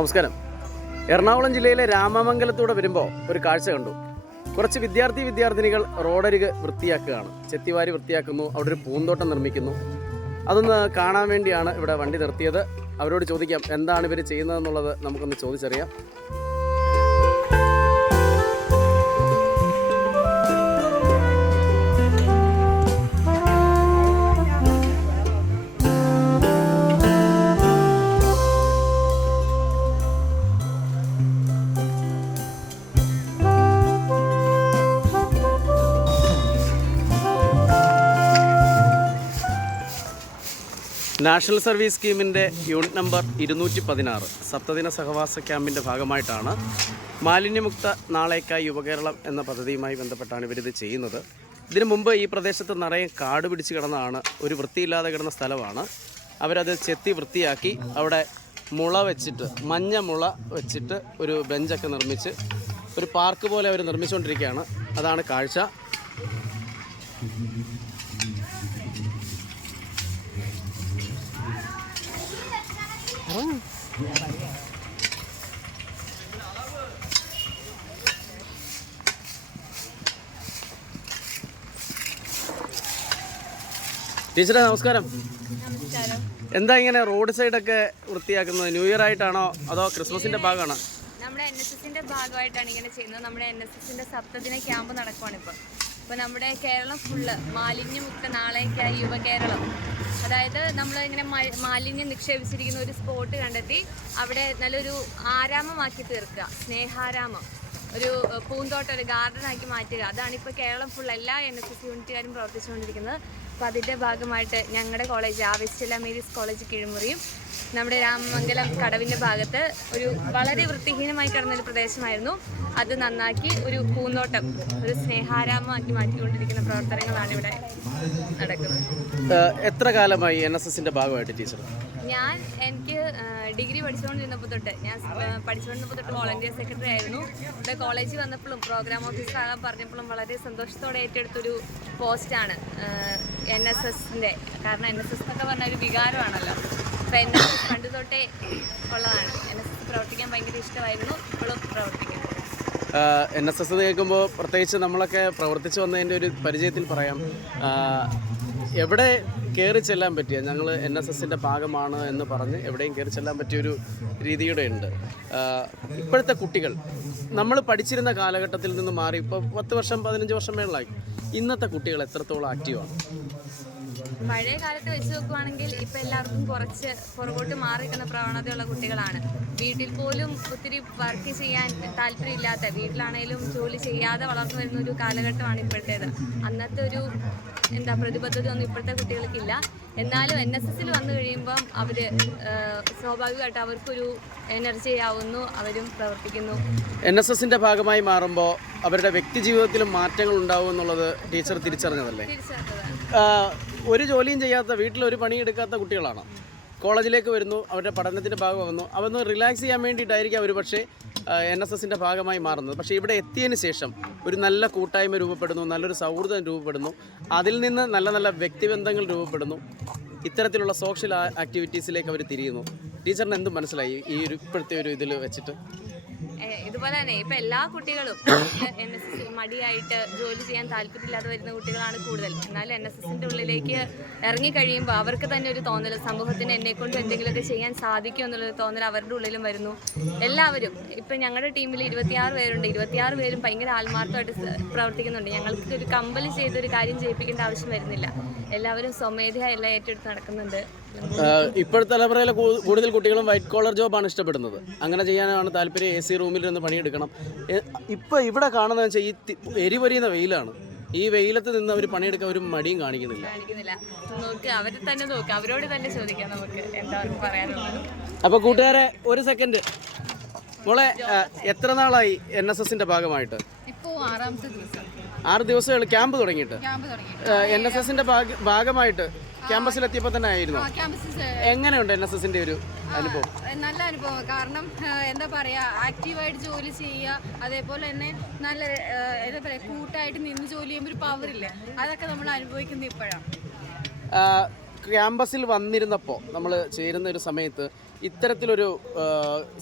നമസ്കാരം. എറണാകുളം ജില്ലയിലെ രാമമംഗലത്തൂടെ വരുമ്പോൾ ഒരു കാഴ്ച കണ്ടു. കുറച്ച് വിദ്യാർത്ഥി വിദ്യാർത്ഥിനികൾ റോഡരിക് വൃത്തിയാക്കുകയാണ്. ചെത്തിവാരി വൃത്തിയാക്കുന്നു അവിടെ ഒരു പൂന്തോട്ടം നിർമ്മിക്കുന്നു. അതൊന്ന് കാണാൻ വേണ്ടിയാണ് ഇവിടെ വണ്ടി നിർത്തിയത്. അവരോട് ചോദിക്കാം എന്താണ് ഇവർ ചെയ്യുന്നതെന്നുള്ളത് നമുക്കൊന്ന് ചോദിച്ചറിയാം. നാഷണൽ സർവീസ് സ്കീമിന്റെ യൂണിറ്റ് നമ്പർ ഇരുന്നൂറ്റി പതിനാറ് സപ്തദിന സഹവാസ ക്യാമ്പിന്റെ ഭാഗമായിട്ടാണ് മാലിന്യമുക്ത നാളേക്കായി യുവകേരളം എന്ന പദ്ധതിയുമായി ബന്ധപ്പെട്ടാണ് ഇവരിത് ചെയ്യുന്നത്. ഇതിനു മുമ്പ് ഈ പ്രദേശത്ത് നിറയെ കാട് പിടിച്ച് കിടന്നതാണ് ഒരു വൃത്തിയില്ലാതെ കിടന്ന സ്ഥലമാണ്. അവരത് ചെത്തി വൃത്തിയാക്കി അവിടെ മുള വെച്ചിട്ട് മഞ്ഞ മുള വെച്ചിട്ട് ഒരു ബെഞ്ചൊക്കെ നിർമ്മിച്ച് ഒരു പാർക്ക് പോലെ അവർ നിർമ്മിച്ചുകൊണ്ടിരിക്കുകയാണ്. അതാണ് കാഴ്ച. ടീച്ചറെ നമസ്കാരം. നമസ്കാരം. എന്താ ഇങ്ങനെ റോഡ് സൈഡൊക്കെ വൃത്തിയാക്കുന്നത്? ന്യൂ ഇയർ ആയിട്ടാണോ അതോ ക്രിസ്മസിന്റെ ഭാഗമാണോ? നമ്മുടെ എൻ എസ് എസിന്റെ ഭാഗമായിട്ടാണ് ഇങ്ങനെ ചെയ്യുന്നത്. നമ്മുടെ എൻ എസ് എസിന്റെ സപ്തദിന ക്യാമ്പ് നടക്കുവാണ് ഇപ്പം. ഇപ്പൊ നമ്മുടെ കേരളം ഫുള്ള് മാലിന്യമുക്ത നാളേക്കായി യുവ കേരളം അതായത് നമ്മൾ ഇങ്ങനെ മാലിന്യം നിക്ഷേപിച്ചിരിക്കുന്ന ഒരു സ്പോട്ട് കണ്ടെത്തി അവിടെ നല്ലൊരു ആരാമമാക്കി തീർക്കുക. സ്നേഹാരാമം. ഒരു പൂന്തോട്ടം ഒരു ഗാർഡൻ ആക്കി മാറ്റുക. അതാണ് ഇപ്പോൾ കേരളം ഫുൾ എല്ലാ എൻ എസ് എസ് യൂണിറ്റുകാരും പ്രവർത്തിച്ചുകൊണ്ടിരിക്കുന്നത്. അപ്പോൾ അതിന്റെ ഭാഗമായിട്ട് ഞങ്ങളുടെ കോളേജ് ആവശ്യമില്ല മേരീസ് കോളേജ് കിഴിമുറിയും നമ്മുടെ രാമമംഗലം കടവിന്റെ ഭാഗത്ത് ഒരു വളരെ വൃത്തിഹീനമായി കിടന്നൊരു പ്രദേശമായിരുന്നു. അത് നന്നാക്കി ഒരു പൂന്തോട്ടം ഒരു സ്നേഹാരാമമാക്കി മാറ്റിക്കൊണ്ടിരിക്കുന്ന പ്രവർത്തനങ്ങളാണ് ഇവിടെ നടക്കുന്നത്. എത്ര കാലമായി എൻ എസ് എസിന്റെ ഭാഗമായിട്ട് ടീച്ചർ ഞാൻ എനിക്ക് ഡിഗ്രി പഠിച്ചുകൊണ്ടിരുന്നപ്പോൾ തൊട്ട് ഞാൻ പഠിച്ചുകൊണ്ടിരുന്നപ്പോൾ തൊട്ട് വോളണ്ടിയർ സെക്രട്ടറി ആയിരുന്നു. ഇവിടെ കോളേജിൽ വന്നപ്പോഴും പ്രോഗ്രാം ഓഫീസർ ആകാൻ പറഞ്ഞപ്പോഴും വളരെ സന്തോഷത്തോടെ ഏറ്റെടുത്തൊരു പോസ്റ്റാണ് എൻ എസ് എസിന്റെ കാരണം എൻ എസ് എസ് എന്നൊക്കെ പറഞ്ഞ ഒരു വികാരമാണല്ലോ. അപ്പോൾ എൻ എസ് എസ് പണ്ട് തൊട്ടേ ഉള്ളതാണ്. എൻ എസ് എസ് പ്രവർത്തിക്കാൻ ഭയങ്കര ഇഷ്ടമായിരുന്നു. ഇപ്പോഴും പ്രവർത്തിക്കുന്നു. എൻ എസ് എസ് കേൾക്കുമ്പോൾ പ്രത്യേകിച്ച് നമ്മളൊക്കെ പ്രവർത്തിച്ചു വന്നതിന്റെ ഒരു പരിചയത്തിൽ പറയാം. എവിടെ കയറി ചെല്ലാൻ പറ്റിയ ഞങ്ങൾ എൻ എസ് എസിന്റെ ഭാഗമാണ് എന്ന് പറഞ്ഞ് എവിടെയും കയറി ചെല്ലാൻ പറ്റിയൊരു രീതിയുടെ ഉണ്ട്. ഇപ്പോഴത്തെ കുട്ടികൾ നമ്മൾ പഠിച്ചിരുന്ന കാലഘട്ടത്തിൽ നിന്ന് മാറി ഇപ്പോൾ പത്ത് വർഷം പതിനഞ്ച് വർഷം മേളിലായി. ഇന്നത്തെ കുട്ടികൾ എത്രത്തോളം ആക്റ്റീവാണ് പഴയ കാലത്ത് വെച്ച് നോക്കുവാണെങ്കിൽ ഇപ്പൊ എല്ലാവർക്കും കുറച്ച് പുറകോട്ട് മാറി നിൽക്കുന്ന പ്രവണതയുള്ള കുട്ടികളാണ്. വീട്ടിൽ പോലും ഒത്തിരി വർക്ക് ചെയ്യാൻ താല്പര്യമില്ലാത്ത വീട്ടിലാണെങ്കിലും ജോലി ചെയ്യാതെ വളർന്നു വരുന്ന ഒരു കാലഘട്ടമാണ് ഇപ്പോഴത്തേത്. അന്നത്തെ ഒരു എന്താ പ്രതിബദ്ധത ഒന്നും ഇപ്പോഴത്തെ കുട്ടികൾക്കില്ല. എന്നാലും എൻ എസ് എസിൽ വന്നു കഴിയുമ്പം അവർ സ്വാഭാവികമായിട്ട് അവർക്കൊരു എനർജി ആവുന്നു അവരും പ്രവർത്തിക്കുന്നു. എൻ എസ് എസിന്റെ ഭാഗമായി മാറുമ്പോൾ അവരുടെ വ്യക്തി ജീവിതത്തിലും മാറ്റങ്ങൾ ഉണ്ടാവും എന്നുള്ളത് ടീച്ചർ തിരിച്ചറിഞ്ഞതല്ലേ? തിരിച്ചറിഞ്ഞതാണ്. ഒരു ജോലിയും ചെയ്യാത്ത വീട്ടിൽ ഒരു പണി എടുക്കാത്ത കുട്ടികളാണ്. കോളേജിലേക്ക് വരുന്നു അവരുടെ പഠനത്തിന്റെ ഭാഗമാകുന്നു അവന്ന് റിലാക്സ് ചെയ്യാൻ വേണ്ടിയിട്ടായിരിക്കും അവർ പക്ഷേ എൻ എസ് എസിന്റെ ഭാഗമായി മാറുന്നത്. പക്ഷേ ഇവിടെ എത്തിയതിന് ശേഷം ഒരു നല്ല കൂട്ടായ്മ രൂപപ്പെടുന്നു നല്ലൊരു സൗഹൃദം രൂപപ്പെടുന്നു. അതിൽ നിന്ന് നല്ല നല്ല വ്യക്തിബന്ധങ്ങൾ രൂപപ്പെടുന്നു. ഇത്തരത്തിലുള്ള സോഷ്യൽ ആക്ടിവിറ്റീസിലേക്ക് അവർ തിരിയുന്നു. ടീച്ചറിന് എന്തും മനസ്സിലായി ഈ ഒരു ഇപ്പോഴത്തെ ഒരു ഇതിൽ വെച്ചിട്ട്? ഇതുപോലെ തന്നെ ഇപ്പൊ എല്ലാ കുട്ടികളും എൻ എസ് എസ് മടിയായിട്ട് ജോലി ചെയ്യാൻ താല്പര്യമില്ലാതെ വരുന്ന കുട്ടികളാണ് കൂടുതൽ. എന്നാൽ എൻ എസ് എസിന്റെ ഉള്ളിലേക്ക് ഇറങ്ങി കഴിയുമ്പോൾ അവർക്ക് തന്നെ ഒരു തോന്നൽ സമൂഹത്തിന് എന്നെ കൊണ്ട് എന്തെങ്കിലുമൊക്കെ ചെയ്യാൻ സാധിക്കും എന്നുള്ളൊരു തോന്നൽ അവരുടെ ഉള്ളിലും വരുന്നു. എല്ലാവരും ഇപ്പൊ ഞങ്ങളുടെ ടീമിൽ ഇരുപത്തിയാറ് പേരുണ്ട്. ഇരുപത്തിയാറ് പേരും ഭയങ്കര ആത്മാർത്ഥമായിട്ട് പ്രവർത്തിക്കുന്നുണ്ട്. ഞങ്ങൾക്ക് ഒരു കമ്പൽ ചെയ്തൊരു കാര്യം ചെയ്യിപ്പിക്കേണ്ട ആവശ്യം വരുന്നില്ല. എല്ലാവരും സ്വമേധയാ എല്ലാം ഏറ്റെടുത്ത് നടക്കുന്നുണ്ട്. ഇപ്പോഴത്തെ തലമുറയിലെ കൂടുതൽ കുട്ടികളും വൈറ്റ് കോളർ ജോബാണ് ഇഷ്ടപ്പെടുന്നത്. അങ്ങനെ ചെയ്യാനാണ് താല്പര്യം എ സി റൂമിൽ നിന്ന് പണിയെടുക്കണം. ഇപ്പോൾ ഇപ്പൊ ഇവിടെ കാണുന്നത് വെച്ചാൽ ഈ എരിവരിയുന്ന വെയിലാണ്. ഈ വെയിലത്ത് നിന്ന് അവർ പണിയെടുക്കാൻ ഒരു മടിയും കാണിക്കുന്നില്ല. അപ്പോൾ കൂട്ടുകാരെ ഒരു സെക്കൻഡ് മോളെ എത്ര നാളായി എൻ എസ് എസിന്റെ ഭാഗമായിട്ട്? ആറ് ദിവസമേ ക്യാമ്പ് തുടങ്ങിയിട്ട്. എൻ എസ് എസിന്റെ ഭാഗമായിട്ട് ക്യാമ്പസിലെത്തിയപ്പോൾ തന്നെ ആയിരുന്നു. എങ്ങനെയുണ്ട് എൻ എസ് എസിന്റെ ഒരു അനുഭവം. നല്ല അനുഭവം. കാരണം എന്താ പറയുക ആക്റ്റീവായിട്ട് ജോലി ചെയ്യുക അതേപോലെ തന്നെ നല്ല എന്താ പറയുക കൂട്ടായിട്ട് നിന്ന് ജോലി ചെയ്യുമ്പോൾ ഒരു പവറില്ലേ അതൊക്കെ നമ്മൾ അനുഭവിക്കുന്നത് ഇപ്പോഴാണ്. ക്യാമ്പസിൽ വന്നിരുന്നപ്പോൾ നമ്മൾ ചേരുന്ന ഒരു സമയത്ത് ഇത്തരത്തിലൊരു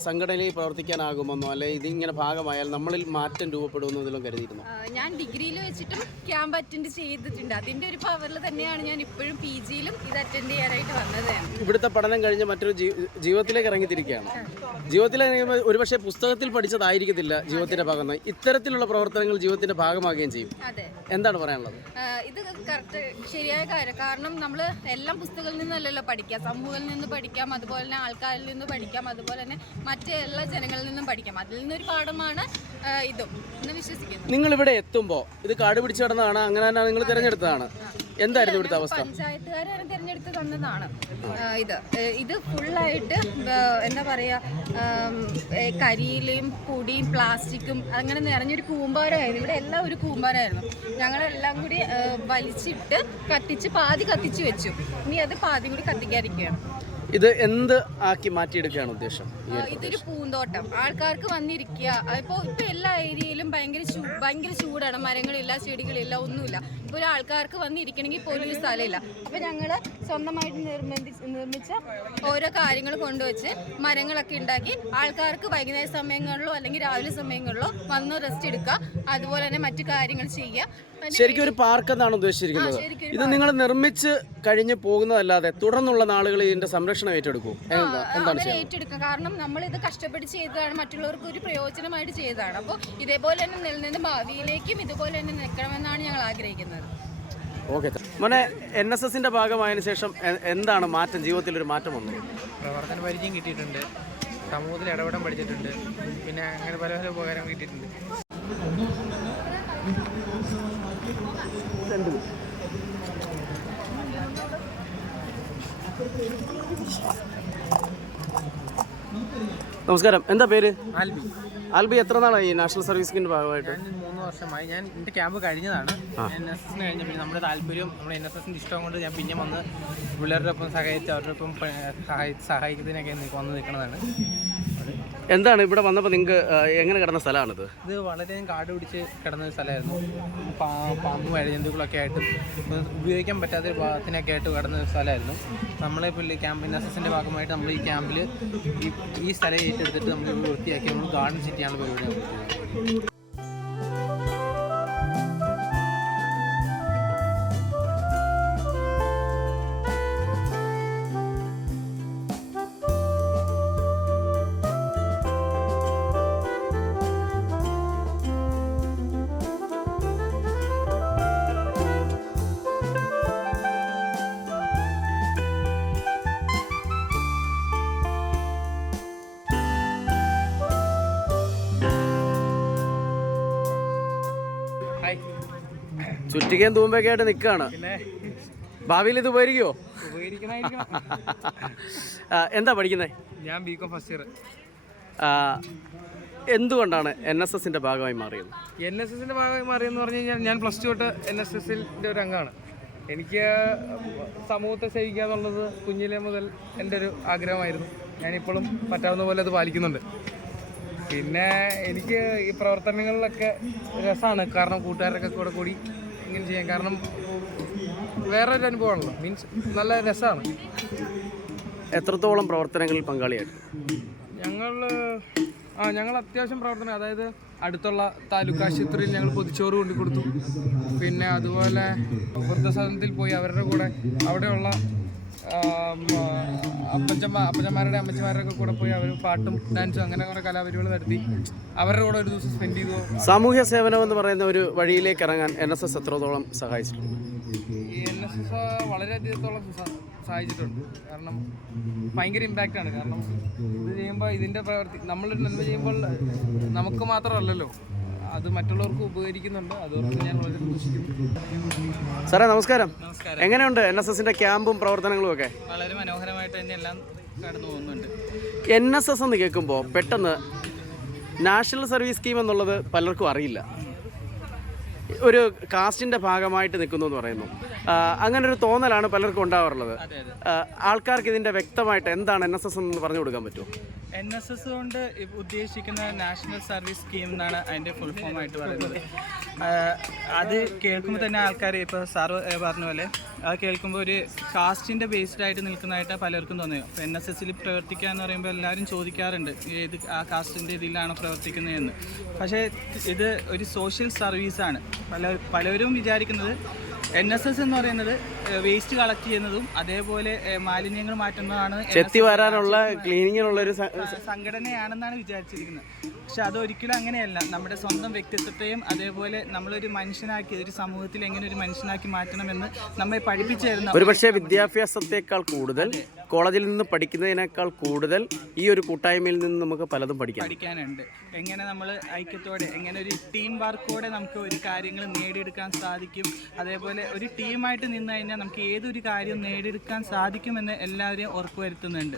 സംഘടനയിൽ പ്രവർത്തിക്കാനാകുമെന്നോ അല്ലെ ഇതിങ്ങനെ ഭാഗമായാൽ നമ്മളിൽ മാറ്റം രൂപപ്പെടുമെന്നോ ഇതിലും കരുതിയിരുന്നു? ഞാൻ ഡിഗ്രിയിൽ വെച്ചിട്ടും ക്യാമ്പ് അറ്റൻഡ് ചെയ്തിട്ടുണ്ട്. അതിന്റെ ഒരു പവറിൽ തന്നെയാണ് ഞാൻ ഇപ്പോഴും പി ജിയിലും ഇത് അറ്റൻഡ് ചെയ്യാനായിട്ട് വന്നത്. ഇവിടുത്തെ പഠനം കഴിഞ്ഞ് മറ്റൊരു ജീവിതത്തിലേക്ക് ഇറങ്ങിത്തിരിക്കുകയാണ്. ജീവിതത്തിലേക്ക് ഇറങ്ങുമ്പോൾ ഒരുപക്ഷെ പുസ്തകത്തിൽ പഠിച്ചതായിരിക്കത്തില്ല ജീവിതത്തിന്റെ ഭാഗമായി. ഇത്തരത്തിലുള്ള പ്രവർത്തനങ്ങൾ ജീവിതത്തിന്റെ ഭാഗമാകുകയും ചെയ്യും. അതെ. എന്താണ് പറയാനുള്ളത്? ഇത് കറക്റ്റ് ശരിയായ കാര്യം. കാരണം നമ്മൾ എല്ലാം പുസ്തകങ്ങളിൽ നിന്നല്ലല്ലോ പഠിക്കാം. സമൂഹത്തിൽ നിന്ന് പഠിക്കാം അതുപോലെ തന്നെ ആൾക്കാരിൽ നിന്ന് പഠിക്കാം അതുപോലെ തന്നെ മറ്റ് എല്ലാ ജനങ്ങളിൽ നിന്നും പഠിക്കാം. അതിൽ നിന്നൊരു പാഠമാണ് ഇതും. എന്ന് വിശ്വസിക്കുന്നു. നിങ്ങൾ ഇവിടെ എത്തുമ്പോൾ ഇത് കാട് പിടിച്ചു കിടന്നതാണ് അങ്ങനെ തന്നെ നിങ്ങൾ തിരഞ്ഞെടുത്തതാണ്. എന്തായിരുന്നു ഇവിടുത്തെ അവസ്ഥ? പഞ്ചായത്തുകാരാണ് തിരഞ്ഞെടുത്ത് തന്നതാണ് ഇത്. ഇത് ഫുള്ളായിട്ട് എന്താ പറയുക കരിയിലും പൊടിയും പ്ലാസ്റ്റിക്കും അങ്ങനെ നിറഞ്ഞൊരു കൂമ്പാരമായിരുന്നു. ഇവിടെ എല്ലാം ഒരു കൂമ്പാരമായിരുന്നു. ഞങ്ങളെല്ലാം കൂടി വലിച്ചിട്ട് കത്തിച്ച് പാതി കത്തിച്ച് വെച്ചു. ഇനി അത് പാതി കൂടി കത്തിക്കാതിരിക്കുകയാണ്. ഇത് എന്ത് ആക്കി മാറ്റിയെടുക്കുകയാണ് ഉദ്ദേശം? ഇതൊരു പൂന്തോട്ടം. ആൾക്കാർക്ക് വന്നിരിക്കുക. ഇപ്പോൾ ഇപ്പൊ എല്ലാ ഏരിയയിലും ഭയങ്കര ഭയങ്കര ചൂടാണ്. മരങ്ങളില്ല ചെടികളില്ല ഒന്നുമില്ല. ഇപ്പോൾ ആൾക്കാർക്ക് വന്നിരിക്കണമെങ്കിൽ പോലും ഒരു സ്ഥലമില്ല. അപ്പോൾ ഞങ്ങൾ സ്വന്തമായിട്ട് നിർബന്ധിച്ച് നിർമ്മിച്ച ഓരോ കാര്യങ്ങൾ കൊണ്ടുവച്ച് മരങ്ങളൊക്കെ ഉണ്ടാക്കി ആൾക്കാർക്ക് വൈകുന്നേര സമയങ്ങളിലോ അല്ലെങ്കിൽ രാവിലെ സമയങ്ങളിലോ വന്ന് റെസ്റ്റ് എടുക്കുക. അതുപോലെ തന്നെ മറ്റു കാര്യങ്ങൾ ചെയ്യുക. ശരിക്കും ഒരു പാർക്ക് എന്നാണ് ഉദ്ദേശിച്ചിരിക്കുന്നത്. ഇത് നിങ്ങൾ നിർമ്മിച്ച് കഴിഞ്ഞ് പോകുന്നതല്ലാതെ തുടർന്നുള്ള നാളുകൾ ഇതിന്റെ സംരക്ഷണം ഏറ്റെടുക്കും. ഏറ്റെടുക്കും ഏറ്റെടുക്കുക. കാരണം നമ്മൾ ഇത് കഷ്ടപ്പെട്ട് ചെയ്തതാണ്. മറ്റുള്ളവർക്ക് ഒരു പ്രയോജനമായിട്ട് ചെയ്തതാണ്. അപ്പോൾ ഇതേപോലെ തന്നെ നിലനിന്ന് ഭാവിയിലേക്കും ഇതുപോലെ തന്നെ നിൽക്കണമെന്നാണ് ഞങ്ങൾ ആഗ്രഹിക്കുന്നത്. ഓക്കെ. മോനെ എൻ എസ് എസിന്റെ ഭാഗമായതിനു ശേഷം എന്താണ് മാറ്റം? ജീവിതത്തിൽ ഒരു മാറ്റം വന്നത് പ്രവർത്തന പരിചയം കിട്ടിയിട്ടുണ്ട്. സമൂഹത്തിൽ ഇടപെടാൻ പഠിച്ചിട്ടുണ്ട്. പിന്നെ അങ്ങനെ പല പല ഉപകാരം കിട്ടിയിട്ടുണ്ട്. നമസ്കാരം. എന്താ പേര്? ആൽബി. ആൽബി എത്ര നാളായി നാഷണൽ സർവീസിന്റെ ഭാഗമായിട്ട്? മൂന്ന് വർഷമായി. ഞാൻ എന്റെ ക്യാമ്പ് കഴിഞ്ഞതാണ്. എൻ എസ് എസിന് കഴിഞ്ഞ പിന്നെ നമ്മുടെ താല്പര്യം നമ്മുടെ എൻ എസ് എസിന്റെ ഇഷ്ടം കൊണ്ട് ഞാൻ പിന്നെ വന്ന് പിള്ളേരുടെ ഒപ്പം സഹായിച്ച് അവരുടെ ഒപ്പം സഹായി സഹായിക്കുന്നതിനൊക്കെ വന്ന് നിൽക്കുന്നതാണ്. എന്താണ് ഇവിടെ വന്നപ്പോൾ നിങ്ങൾക്ക് എങ്ങനെ കിടന്ന സ്ഥലമാണിത്? ഇത് വളരെയധികം കാട് പിടിച്ച് കിടന്ന ഒരു സ്ഥലമായിരുന്നു. പാമ്പും വഴജന്തുക്കളൊക്കെ ആയിട്ട് ഉപയോഗിക്കാൻ പറ്റാത്ത ഭാഗത്തിനൊക്കെ ആയിട്ട് കിടന്ന ഒരു സ്ഥലമായിരുന്നു. നമ്മളെ പുള്ളി ക്യാമ്പ് എൻ ഭാഗമായിട്ട് നമ്മൾ ഈ ക്യാമ്പിൽ ഈ സ്ഥലം ഏറ്റെടുത്തിട്ട് നമ്മൾ വൃത്തിയാക്കി നമ്മൾ ഗാർഡൻ സിറ്റിയാണ് പരിപാടി ചുറ്റികയും തൂമ്പൊക്കെ ആയിട്ട് നിൽക്കുകയാണ് ഭാവിയിൽ ഇത് ഉപകരിക്കുമോ എന്താ പഠിക്കുന്നത് ഞാൻ ബി കോം ഫസ്റ്റ് ഇയർ എന്തുകൊണ്ടാണ് എൻ എസ് എസിന്റെ ഭാഗമായി മാറിയത്? എൻ എസ് എസിന്റെ ഭാഗമായി മാറിയെന്ന് പറഞ്ഞു കഴിഞ്ഞാൽ ഞാൻ പ്ലസ് ടു തൊട്ട് എൻ എസ് എസിന്റെ ഒരു അംഗമാണ് എനിക്ക് സമൂഹത്തെ സേവിക്കുക എന്നുള്ളത് കുഞ്ഞിലെ മുതൽ എന്റെ ഒരു ആഗ്രഹമായിരുന്നു. ഞാനിപ്പോഴും പറ്റാവുന്ന പോലെ അത് പാലിക്കുന്നുണ്ട്. പിന്നെ എനിക്ക് ഈ പ്രവർത്തനങ്ങളിലൊക്കെ രസമാണ്. കാരണം കൂട്ടുകാരൊക്കെ കൂടെ കൂടി ഇങ്ങനെ ചെയ്യാൻ കാരണം വേറൊരു അനുഭവമാണല്ലോ. മീൻസ് നല്ല രസമാണ്. എത്രത്തോളം പ്രവർത്തനങ്ങളിൽ പങ്കാളിയായിട്ട് ഞങ്ങൾ ആ ഞങ്ങൾ അത്യാവശ്യം പ്രവർത്തനം അതായത് അടുത്തുള്ള താലൂക്ക് ആശുപത്രിയിൽ ഞങ്ങൾ പൊതിച്ചോറ് കൊണ്ടു കൊടുത്തു പിന്നെ അതുപോലെ വൃദ്ധസദനത്തിൽ പോയി അവരുടെ കൂടെ അവിടെയുള്ള അപ്പച്ചമ്മ അപ്പച്ചന്മാരുടെ അമ്മച്ചമാരുടെ ഒക്കെ കൂടെ പോയി അവർ പാട്ടും ഡാൻസും അങ്ങനെ കുറെ കലാപരിപാടികൾ നടത്തി. അവരുടെ കൂടെ ഒരു ദിവസം സ്പെൻഡ് ചെയ്തു. സാമൂഹ്യ സേവനം എന്ന് പറയുന്ന ഒരു വഴിയിലേക്ക് ഇറങ്ങാൻ എൻ എസ് എസ് എത്രത്തോളം സഹായിച്ചിട്ടുണ്ട്? ഈ എൻ എസ് എസ് വളരെയധികത്തോളം സഹായിച്ചിട്ടുണ്ട്. കാരണം ഭയങ്കര ഇമ്പാക്റ്റ് ആണ്. കാരണം ഇത് ചെയ്യുമ്പോൾ ഇതിന്റെ പ്രവർത്തി നമ്മളൊരു നന്മ ചെയ്യുമ്പോൾ നമുക്ക് മാത്രമല്ലല്ലോ. അത് മറ്റുള്ളവർക്ക് ഉപകരിക്കുന്നുണ്ട്. അതുകൊണ്ട് ഞാൻ വളരെ സന്തോഷിക്കുന്നു. സാറേ നമസ്കാരം. നമസ്കാരം. എങ്ങനെയുണ്ട് എൻ എസ് എസിന്റെ ക്യാമ്പും പ്രവർത്തനങ്ങളും ഒക്കെ? വളരെ മനോഹരമായിട്ട് തന്നെ എല്ലാം കടന്നു പോകുന്നുണ്ട്. എൻ എസ് എസ് എന്ന് കേൾക്കുമ്പോൾ പെട്ടെന്ന് നാഷണൽ സർവീസ് സ്കീം എന്നുള്ളത് പലർക്കും അറിയില്ല. ഒരു കാസ്റ്റിന്റെ ഭാഗമായിട്ട് നിൽക്കുന്നു എന്ന് പറയുന്നു. അങ്ങനെ ഒരു തോന്നലാണ് പലർക്കും ഉണ്ടാവാറുള്ളത്. ആൾക്കാർക്ക് ഇതിന്റെ വ്യക്തമായിട്ട് എന്താണ് എൻ എസ് എസ് എന്ന് പറഞ്ഞു കൊടുക്കാൻ പറ്റുമോ? എൻ എസ് എസ് കൊണ്ട് ഉദ്ദേശിക്കുന്ന നാഷണൽ സർവീസ് സ്കീം എന്നാണ് അതിന്റെ ഫുൾ ഫോം ആയിട്ട് പറയുന്നത്. അത് കേൾക്കുമ്പോൾ തന്നെ ആൾക്കാർ ഇപ്പോൾ സാറ് പറഞ്ഞ പോലെ അത് കേൾക്കുമ്പോൾ ഒരു കാസ്റ്റിന്റെ ബേസ്ഡ് ആയിട്ട് നിൽക്കുന്നതായിട്ട് പലർക്കും തോന്നിയത്. അപ്പോൾ എൻ എസ് എസിൽ പ്രവർത്തിക്കുക എന്ന് പറയുമ്പോൾ എല്ലാവരും ചോദിക്കാറുണ്ട് ഏത് ആ കാസ്റ്റിന്റെ ഇതിലാണോ പ്രവർത്തിക്കുന്നതെന്ന് പക്ഷേ ഇത് ഒരു സോഷ്യൽ സർവീസാണ് പല പലരും വിചാരിക്കുന്നത് എൻ എസ് എസ് എന്ന് പറയുന്നത് വേസ്റ്റ് കളക്ട് ചെയ്യുന്നതും അതേപോലെ മാലിന്യങ്ങൾ മാറ്റുന്നതാണ് ചെത്തി വരാനുള്ള ക്ലീനിങ്ങിനുള്ള ഒരു സംഘടനയാണെന്നാണ് വിചാരിച്ചിരിക്കുന്നത്. പക്ഷെ അതൊരിക്കലും അങ്ങനെയല്ല. നമ്മുടെ സ്വന്തം വ്യക്തിത്വത്തെയും അതേപോലെ നമ്മളൊരു മനുഷ്യനാക്കി ഒരു സമൂഹത്തിൽ എങ്ങനെ ഒരു മനുഷ്യനാക്കി മാറ്റണമെന്ന് നമ്മെ പഠിപ്പിച്ചു തരുന്ന ഒരു പക്ഷേ വിദ്യാഭ്യാസത്തെക്കാൾ കൂടുതൽ കോളേജിൽ നിന്ന് പഠിക്കുന്നതിനേക്കാൾ കൂടുതൽ ഈ ഒരു കൂട്ടായ്മയിൽ നിന്ന് നമുക്ക് പലതും പഠിക്കാം. പഠിക്കാനുണ്ട്. എങ്ങനെ നമ്മൾ ഐക്യത്തോടെ എങ്ങനെ ഒരു ടീം വർക്കോടെ നമുക്ക് ഒരു കാര്യങ്ങൾ നേടിയെടുക്കാൻ സാധിക്കും. അതേപോലെ ഒരു ടീമായിട്ട് നിന്ന് കഴിഞ്ഞാൽ നമുക്ക് ഏതൊരു കാര്യം നേടിയെടുക്കാൻ സാധിക്കുമെന്ന് എല്ലാവരെയും ഉറപ്പുവരുത്തുന്നുണ്ട്.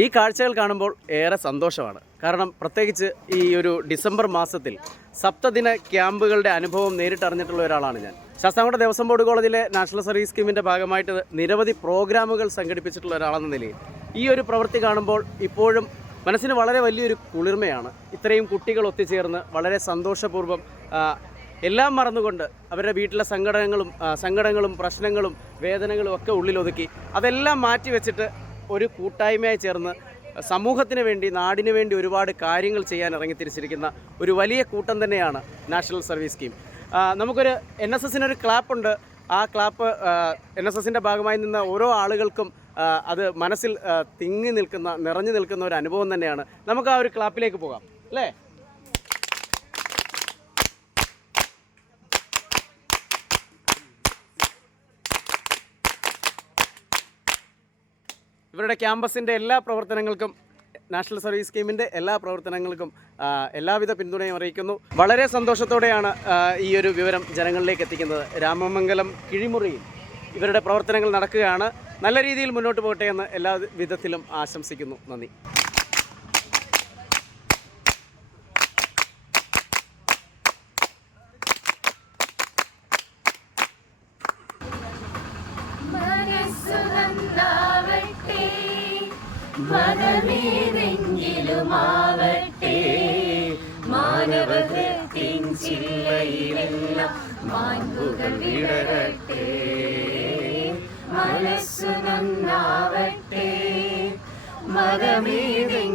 ഈ കാഴ്ചകൾ കാണുമ്പോൾ ഏറെ സന്തോഷമാണ്. കാരണം പ്രത്യേകിച്ച് ഈ ഒരു ഡിസംബർ മാസത്തിൽ സപ്തദിന ക്യാമ്പുകളുടെ അനുഭവം നേരിട്ടറിഞ്ഞിട്ടുള്ള ഒരാളാണ് ഞാൻ. ശാസ്താംകോട്ട ദേവസ്വം ബോർഡ് കോളേജിലെ നാഷണൽ സർവീസ് സ്കീമിന്റെ ഭാഗമായിട്ട് നിരവധി പ്രോഗ്രാമുകൾ സംഘടിപ്പിച്ചിട്ടുള്ള ഒരാളെന്ന നിലയിൽ ഈ ഒരു പ്രവൃത്തി കാണുമ്പോൾ ഇപ്പോഴും മനസ്സിന് വളരെ വലിയൊരു കുളിർമയാണ്. ഇത്രയും കുട്ടികൾ ഒത്തുചേർന്ന് വളരെ സന്തോഷപൂർവം എല്ലാം മറന്നുകൊണ്ട് അവരുടെ വീട്ടിലെ സങ്കടങ്ങളും സങ്കടങ്ങളും പ്രശ്നങ്ങളും വേദനകളും ഒക്കെ ഉള്ളിലൊതുക്കി അതെല്ലാം മാറ്റി വെച്ചിട്ട് ഒരു കൂട്ടായ്മയായി ചേർന്ന് സമൂഹത്തിന് വേണ്ടി നാടിന് വേണ്ടി ഒരുപാട് കാര്യങ്ങൾ ചെയ്യാൻ ഇറങ്ങിത്തിരിച്ചിരിക്കുന്ന ഒരു വലിയ കൂട്ടം തന്നെയാണ് നാഷണൽ സർവീസ് സ്കീം. നമുക്കൊരു എൻ എസ് എസിനൊരു ക്ലാപ്പുണ്ട്. ആ ക്ലാപ്പ് എൻ എസ് എസിന്റെ ഭാഗമായി നിന്ന ഓരോ ആളുകൾക്കും അത് മനസ്സിൽ തിങ്ങി നിൽക്കുന്ന നിറഞ്ഞു നിൽക്കുന്ന ഒരു അനുഭവം തന്നെയാണ്. നമുക്ക് ആ ഒരു ക്ലാപ്പിലേക്ക് പോകാം. അല്ലേ? ഇവരുടെ ക്യാമ്പസിന്റെ എല്ലാ പ്രവർത്തനങ്ങൾക്കും നാഷണൽ സർവീസ് സ്കീമിന്റെ എല്ലാ പ്രവർത്തനങ്ങൾക്കും എല്ലാവിധ പിന്തുണയും അറിയിക്കുന്നു. വളരെ സന്തോഷത്തോടെയാണ് ഈ ഒരു വിവരം ജനങ്ങളിലേക്ക് എത്തിക്കുന്നത്. രാമമംഗലം കിഴിമുറിയിൽ ഇവരുടെ പ്രവർത്തനങ്ങൾ നടക്കുകയാണ്. നല്ല രീതിയിൽ മുന്നോട്ട് പോകട്ടെ എന്ന് എല്ലാ വിധത്തിലും ആശംസിക്കുന്നു. നന്ദി. മാൻപുകൾ വിടരട്ടെ. മനസ്സു നന്നാവട്ടെ. മതമേതെങ്കിലുമാവട്ടെ.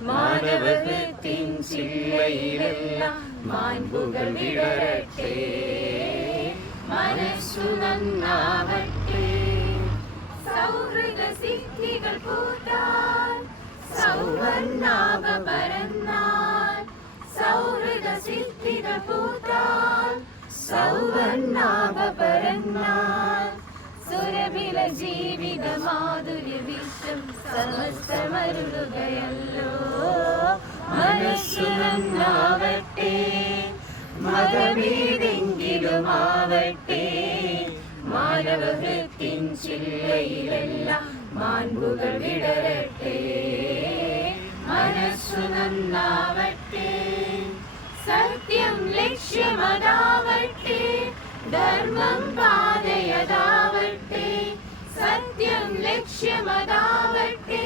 മാനവഹൃത്തിൻ ചില്ലയിലെല്ലാം മാൻപുകൾ വിടരട്ടെ. മനസ്സു നന്നാവട്ടെ. സിദ്ധികൾ പൂത്താൽ സൗവർണാഭ പരന്നാൽ സുരഭില ജീവിത മാധുര്യ വിശ്വം സമസ്തമരുളുകയല്ലോ. മനസ്സു നന്നാവട്ടെ മതമേതെങ്കിലുമാവട്ടെ മാനവഹൃത്തിൻ ചില്ലയിലെല്ലാം മാൻപുകൾ വിടരട്ടെ. മനസ്സു നന്നാവട്ടെ സത്യം ലക്ഷ്യമതാവട്ടെ ധർമ്മം പാതയതാവട്ടെ സത്യം ലക്ഷ്യമതാവട്ടെ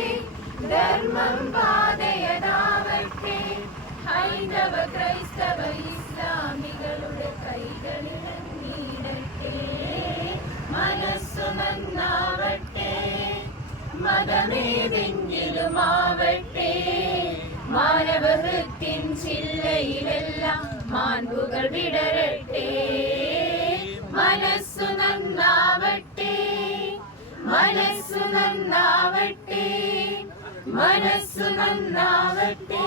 ധർമ്മം പാതയതാവട്ടെ. ഹൈന്ദവ ക്രൈസ്തവ ഇസ്ലാമികളുടെ കൈകളിൽ നീടട്ടെ മനസ്സു നന്നാവട്ടെ മതമേതെങ്കിലുമാവട്ടെ. മാനവഹൃത്തിൻ ചില്ലയിലെല്ലാം മാൻപുകൾ വിടരട്ടെ. മനസ്സു നന്നാവട്ടെ. മനസ്സു നന്നാവട്ടെ. മനസ്സു നന്നാവട്ടെ.